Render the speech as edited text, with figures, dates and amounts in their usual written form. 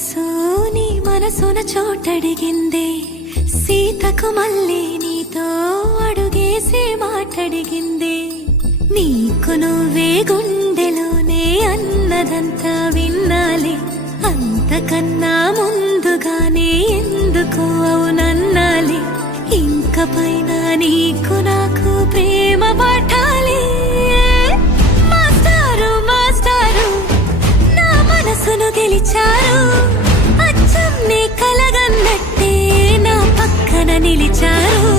మనసు నీ మనసున చోటడిగిందే, సీతకు మళ్ళీ నీతో అడుగేసి మాటడిగిందే. నీకు నువ్వే గుండెలోనే అన్నదంతా విన్నాలే, అంతకన్నా ముందుగానే ఎందుకు అవునన్నాలే. ఇంక పైన నీకు నాకు ప్రేమ పాఠాలే. మాస్టారు మాస్టారు నా మనసును గెలిచారు, అచ్చం నీ కలగన్నట్టే నా పక్కన నిలిచారు.